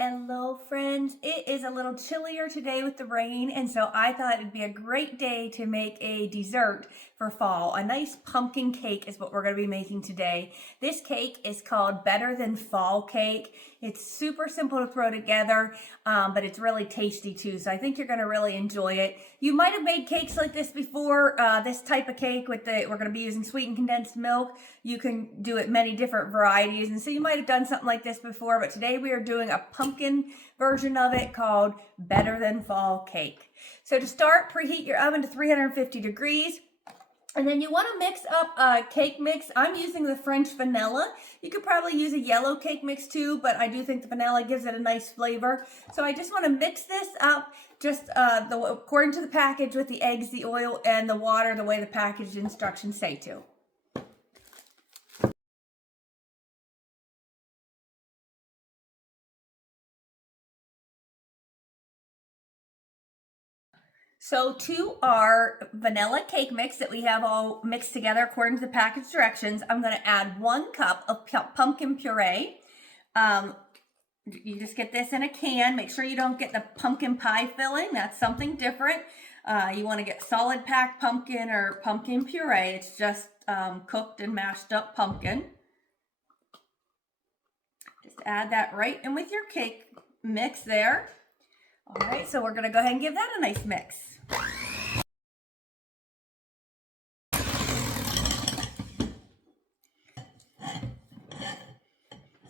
Hello friends, it is a little chillier today with the rain, and so I thought it'd be a great day to make a dessert for fall. A nice pumpkin cake is what we're going to be making today. This cake is called Better Than Fall Cake. It's super simple to throw together, but it's really tasty too, so I think you're going to really enjoy it. You might have made cakes like this before, this type of cake we're going to be using sweetened condensed milk. You can do it many different varieties, and so you might have done something like this before, but today we are doing a pumpkin version of it called Better Than Fall Cake. So to start, preheat your oven to 350 degrees. And then you want to mix up a cake mix. I'm using the French vanilla. You could probably use a yellow cake mix too, but I do think the vanilla gives it a nice flavor. So I just want to mix this up just according to the package with the eggs, the oil, and the water, the way the package instructions say to. So to our vanilla cake mix that we have all mixed together according to the package directions, I'm going to add 1 cup of pumpkin puree. You just get this in a can. Make sure you don't get the pumpkin pie filling. That's something different. You want to get solid packed pumpkin or pumpkin puree. It's just cooked and mashed up pumpkin. Just add that right in with your cake mix there. All right, so we're going to go ahead and give that a nice mix.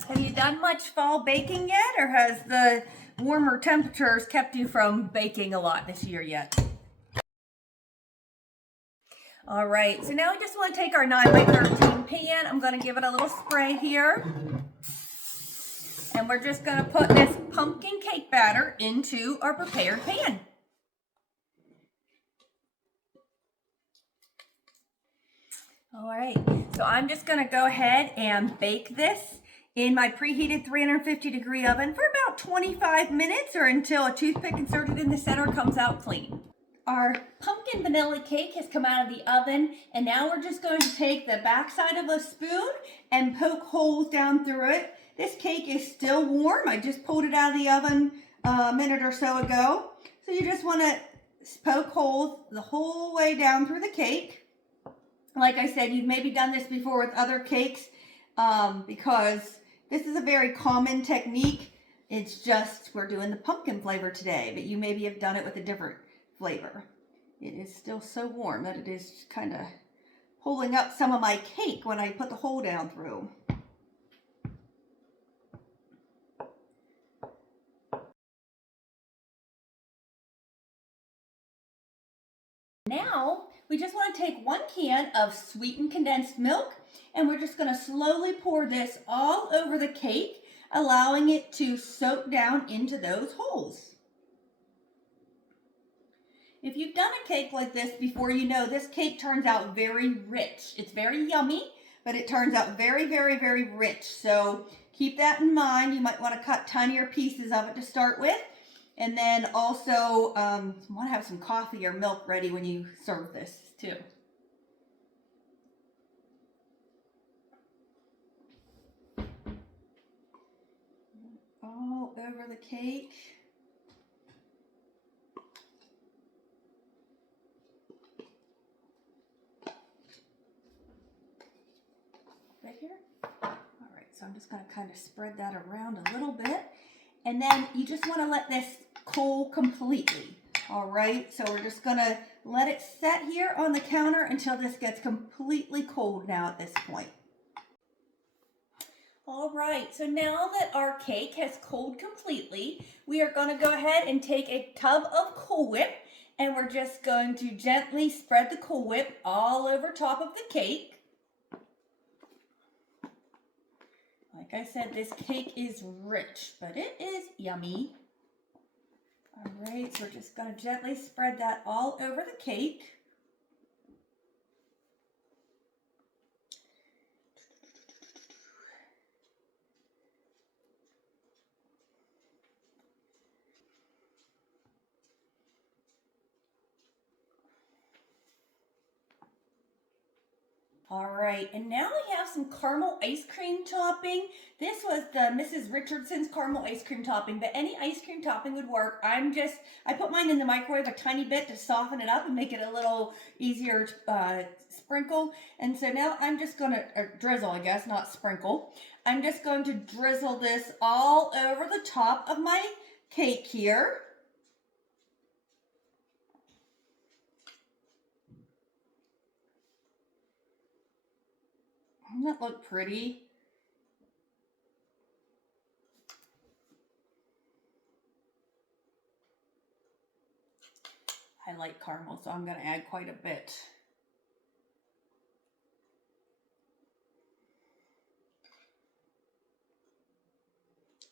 Have you done much fall baking yet, or has the warmer temperatures kept you from baking a lot this year yet? All right, so now we just want to take our 9x13 pan. I'm going to give it a little spray here. And we're just going to put this pumpkin cake batter into our prepared pan. All right, so I'm just going to go ahead and bake this in my preheated 350 degree oven for about 25 minutes or until a toothpick inserted in the center comes out clean. Our pumpkin vanilla cake has come out of the oven, and now we're just going to take the back side of a spoon and poke holes down through it. This cake is still warm. I just pulled it out of the oven a minute or so ago. So you just want to poke holes the whole way down through the cake. Like I said, you've maybe done this before with other cakes because this is a very common technique. It's just we're doing the pumpkin flavor today, but you maybe have done it with a different flavor. It is still so warm that it is kind of pulling up some of my cake when I put the hole down through. Now, we just want to take 1 can of sweetened condensed milk, and we're just going to slowly pour this all over the cake, allowing it to soak down into those holes. If you've done a cake like this before, you know this cake turns out very rich. It's very yummy, but it turns out very, very, very rich. So keep that in mind. You might want to cut tinier pieces of it to start with. And then also want to have some coffee or milk ready when you serve this too. All over the cake. Right here. All right, so I'm just going to kind of spread that around a little bit. And then you just want to let this cool completely. All right, so we're just going to let it set here on the counter until this gets completely cold now at this point. All right, so now that our cake has cooled completely, we are going to go ahead and take a tub of Cool Whip, and we're just going to gently spread the Cool Whip all over top of the cake. Like I said, this cake is rich, but it is yummy. All right, so we're just going to gently spread that all over the cake. All right, and now we have some caramel ice cream topping. This was the Mrs. Richardson's caramel ice cream topping, but any ice cream topping would work. I put mine in the microwave a tiny bit to soften it up and make it a little easier to sprinkle. And so now I'm just gonna, drizzle I guess, not sprinkle. I'm just going to drizzle this all over the top of my cake here. Doesn't that look pretty? I like caramel, so I'm going to add quite a bit.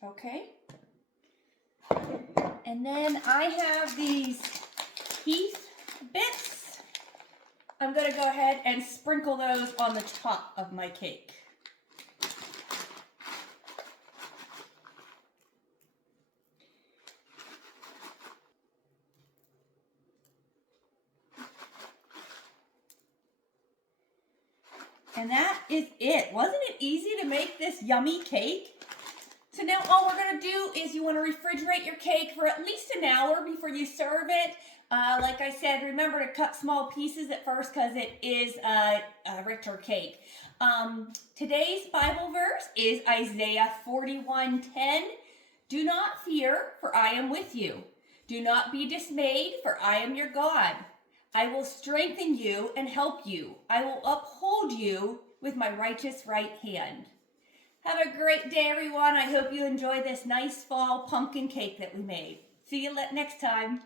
Okay. And then I have these Heath bits. I'm going to go ahead and sprinkle those on the top of my cake. And that is it. Wasn't it easy to make this yummy cake? So now all we're going to do is you want to refrigerate your cake for at least an hour before you serve it. Like I said, remember to cut small pieces at first because it is a richer cake. Today's Bible verse is Isaiah 41:10. Do not fear, for I am with you. Do not be dismayed, for I am your God. I will strengthen you and help you. I will uphold you with my righteous right hand. Have a great day, everyone. I hope you enjoy this nice fall pumpkin cake that we made. See you next time.